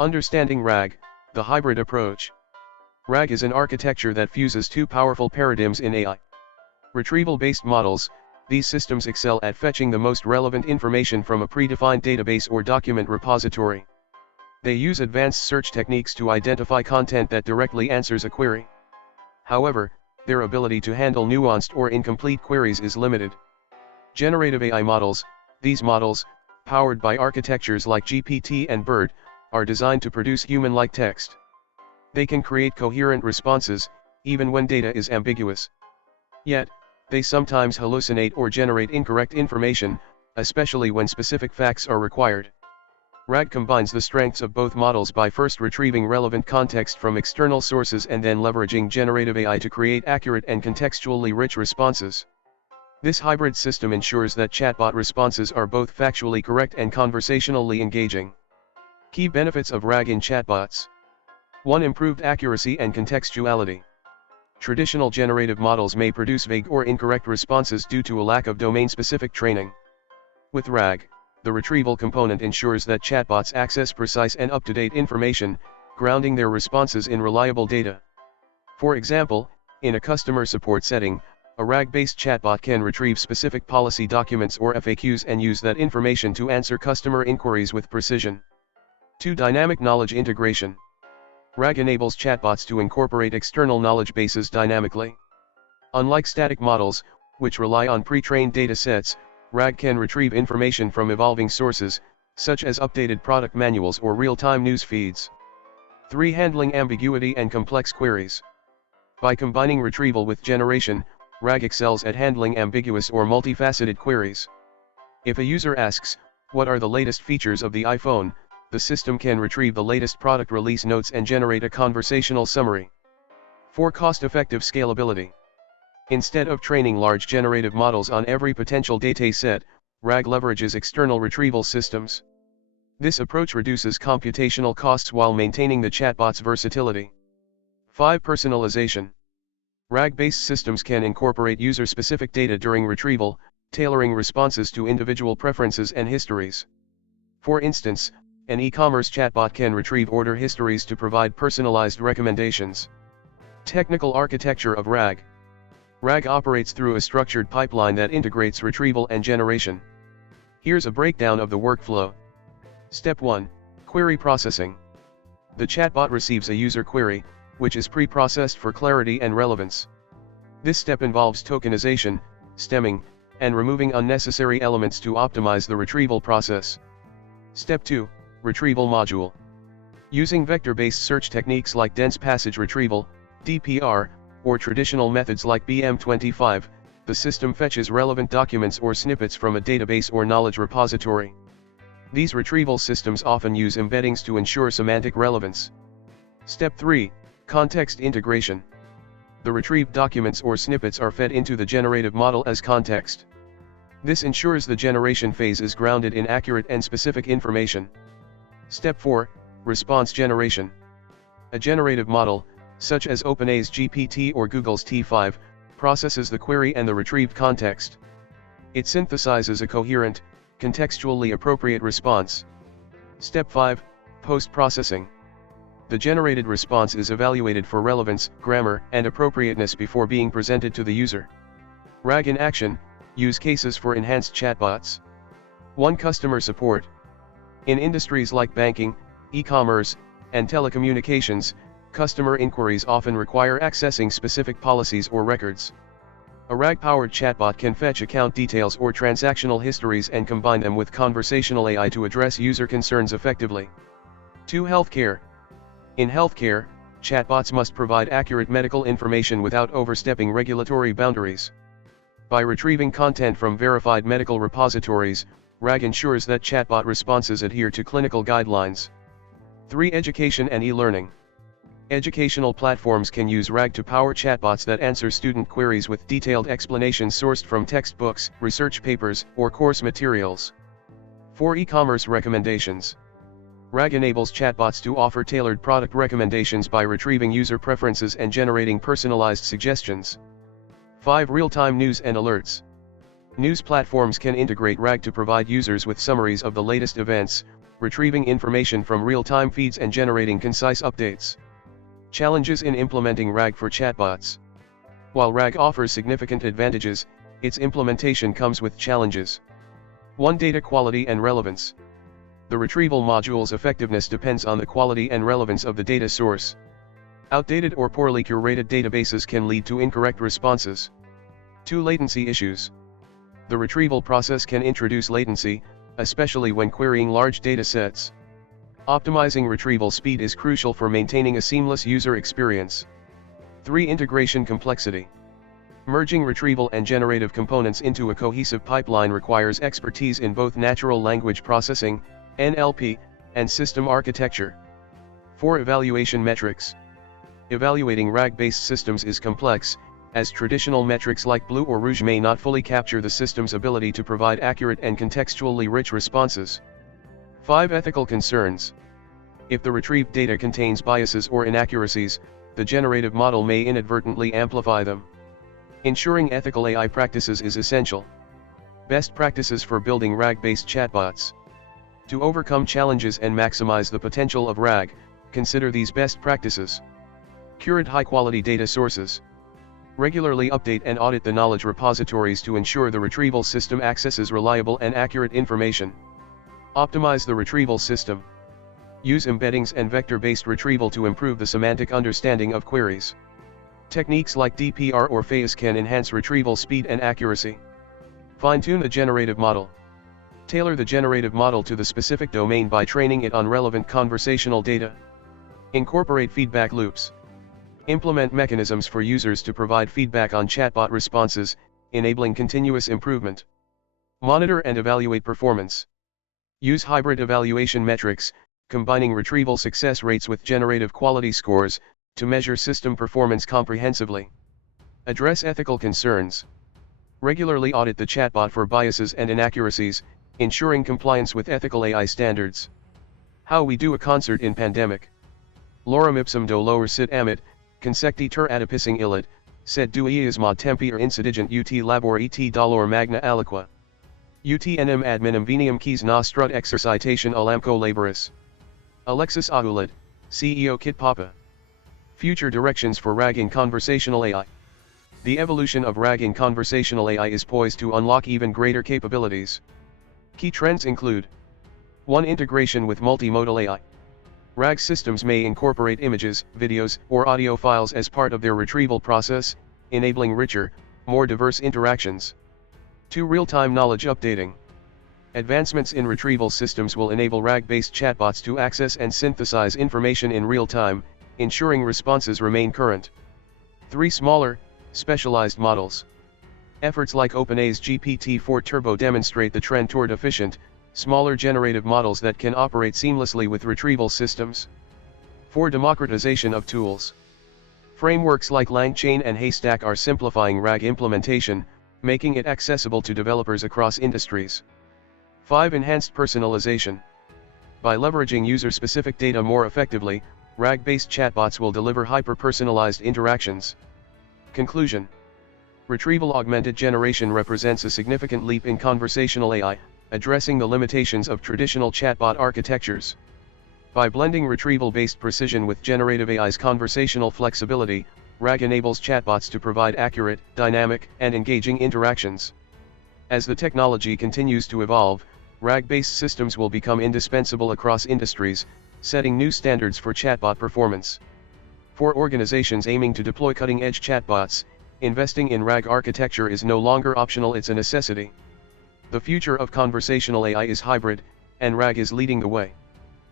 Understanding RAG, the hybrid approach. RAG is an architecture that fuses two powerful paradigms in AI. Retrieval-based models, these systems excel at fetching the most relevant information from a predefined database or document repository. They use advanced search techniques to identify content that directly answers a query. However, their ability to handle nuanced or incomplete queries is limited. Generative AI models, these models, powered by architectures like GPT and BERT, are designed to produce human-like text. They can create coherent responses, even when data is ambiguous. Yet, they sometimes hallucinate or generate incorrect information, especially when specific facts are required. RAG combines the strengths of both models by first retrieving relevant context from external sources and then leveraging generative AI to create accurate and contextually rich responses. This hybrid system ensures that chatbot responses are both factually correct and conversationally engaging. Key benefits of RAG in chatbots. 1. Improved accuracy and contextuality. Traditional generative models may produce vague or incorrect responses due to a lack of domain-specific training. With RAG, the retrieval component ensures that chatbots access precise and up-to-date information, grounding their responses in reliable data. For example, in a customer support setting, a RAG-based chatbot can retrieve specific policy documents or FAQs and use that information to answer customer inquiries with precision. 2. Dynamic knowledge integration. RAG enables chatbots to incorporate external knowledge bases dynamically. Unlike static models, which rely on pre-trained data sets, RAG can retrieve information from evolving sources, such as updated product manuals or real-time news feeds. 3. Handling ambiguity and complex queries. By combining retrieval with generation, RAG excels at handling ambiguous or multifaceted queries. If a user asks, "What are the latest features of the iPhone?" the system can retrieve the latest product release notes and generate a conversational summary. 4. Cost-effective scalability. Instead of training large generative models on every potential dataset, RAG leverages external retrieval systems. This approach reduces computational costs while maintaining the chatbot's versatility. 5. Personalization. RAG-based systems can incorporate user-specific data during retrieval, tailoring responses to individual preferences and histories. For instance, an e-commerce chatbot can retrieve order histories to provide personalized recommendations. Technical architecture of RAG. RAG operates through a structured pipeline that integrates retrieval and generation. Here's a breakdown of the workflow. Step 1. Query processing. The chatbot receives a user query, which is pre-processed for clarity and relevance. This step involves tokenization, stemming, and removing unnecessary elements to optimize the retrieval process. Step 2. Retrieval module. Using vector-based search techniques like dense passage retrieval, DPR, or traditional methods like BM25, the system fetches relevant documents or snippets from a database or knowledge repository. These retrieval systems often use embeddings to ensure semantic relevance. Step 3. Context integration. The retrieved documents or snippets are fed into the generative model as context. This ensures the generation phase is grounded in accurate and specific information. Step 4. Response generation. A generative model, such as OpenAI's GPT or Google's T5, processes the query and the retrieved context. It synthesizes a coherent, contextually appropriate response. Step 5. Post-processing. The generated response is evaluated for relevance, grammar, and appropriateness before being presented to the user. RAG in action, use cases for enhanced chatbots. 1. Customer support. In industries like banking, e-commerce, and telecommunications, customer inquiries often require accessing specific policies or records. A RAG-powered chatbot can fetch account details or transactional histories and combine them with conversational AI to address user concerns effectively. 2. Healthcare. In healthcare, chatbots must provide accurate medical information without overstepping regulatory boundaries. By retrieving content from verified medical repositories, RAG ensures that chatbot responses adhere to clinical guidelines. 3. Education and e-learning. Educational platforms can use RAG to power chatbots that answer student queries with detailed explanations sourced from textbooks, research papers, or course materials. 4. E-commerce recommendations. RAG enables chatbots to offer tailored product recommendations by retrieving user preferences and generating personalized suggestions. 5. Real-time news and alerts. News platforms can integrate RAG to provide users with summaries of the latest events, retrieving information from real-time feeds and generating concise updates. Challenges in implementing RAG for chatbots. While RAG offers significant advantages, its implementation comes with challenges. 1. Data quality and relevance. The retrieval module's effectiveness depends on the quality and relevance of the data source. Outdated or poorly curated databases can lead to incorrect responses. 2. Latency issues. The retrieval process can introduce latency, especially when querying large data sets. Optimizing retrieval speed is crucial for maintaining a seamless user experience. 3. Integration complexity. Merging retrieval and generative components into a cohesive pipeline requires expertise in both natural language processing, NLP, and system architecture. 4. Evaluation metrics. Evaluating RAG-based systems is complex, as traditional metrics like Blue or Rouge may not fully capture the system's ability to provide accurate and contextually rich responses. 5. Ethical concerns. If the retrieved data contains biases or inaccuracies, the generative model may inadvertently amplify them. Ensuring ethical AI practices is essential. Best practices for building RAG-based chatbots. To overcome challenges and maximize the potential of RAG, consider these best practices. Curate high-quality data sources. Regularly update and audit the knowledge repositories to ensure the retrieval system accesses reliable and accurate information. Optimize the retrieval system. Use embeddings and vector-based retrieval to improve the semantic understanding of queries. Techniques like DPR or FAIS can enhance retrieval speed and accuracy. Fine-tune the generative model. Tailor the generative model to the specific domain by training it on relevant conversational data. Incorporate feedback loops. Implement mechanisms for users to provide feedback on chatbot responses, enabling continuous improvement. Monitor and evaluate performance. Use hybrid evaluation metrics, combining retrieval success rates with generative quality scores, to measure system performance comprehensively. Address ethical concerns. Regularly audit the chatbot for biases and inaccuracies, ensuring compliance with ethical AI standards. How we do a concert in pandemic. Lorem ipsum dolor sit amit, consecti ter adipissing illit, sed duiisma tempi incident ut labor et dolor magna aliqua. Ut enim ad minum veniam quis nostrud exercitation alamco laboris. Alexis Aguilid, CEO Kit Papa. Future directions for RAG in conversational AI. The evolution of RAG in conversational AI is poised to unlock even greater capabilities. Key trends include: 1. Integration with multimodal AI. RAG systems may incorporate images, videos, or audio files as part of their retrieval process, enabling richer, more diverse interactions. 2. Real-time knowledge updating. Advancements in retrieval systems will enable RAG-based chatbots to access and synthesize information in real time, ensuring responses remain current. 3. Smaller, specialized models. Efforts like OpenAI's GPT-4 Turbo demonstrate the trend toward efficient, smaller generative models that can operate seamlessly with retrieval systems. 4. Democratization of tools. Frameworks like LangChain and Haystack are simplifying RAG implementation, making it accessible to developers across industries. 5. Enhanced personalization. By leveraging user-specific data more effectively, RAG-based chatbots will deliver hyper-personalized interactions. Conclusion. Retrieval-augmented generation represents a significant leap in conversational AI, addressing the limitations of traditional chatbot architectures. By blending retrieval-based precision with generative AI's conversational flexibility, RAG enables chatbots to provide accurate, dynamic, and engaging interactions. As the technology continues to evolve, RAG-based systems will become indispensable across industries, setting new standards for chatbot performance. For organizations aiming to deploy cutting-edge chatbots, investing in RAG architecture is no longer optional, it's a necessity. The future of conversational AI is hybrid, and RAG is leading the way.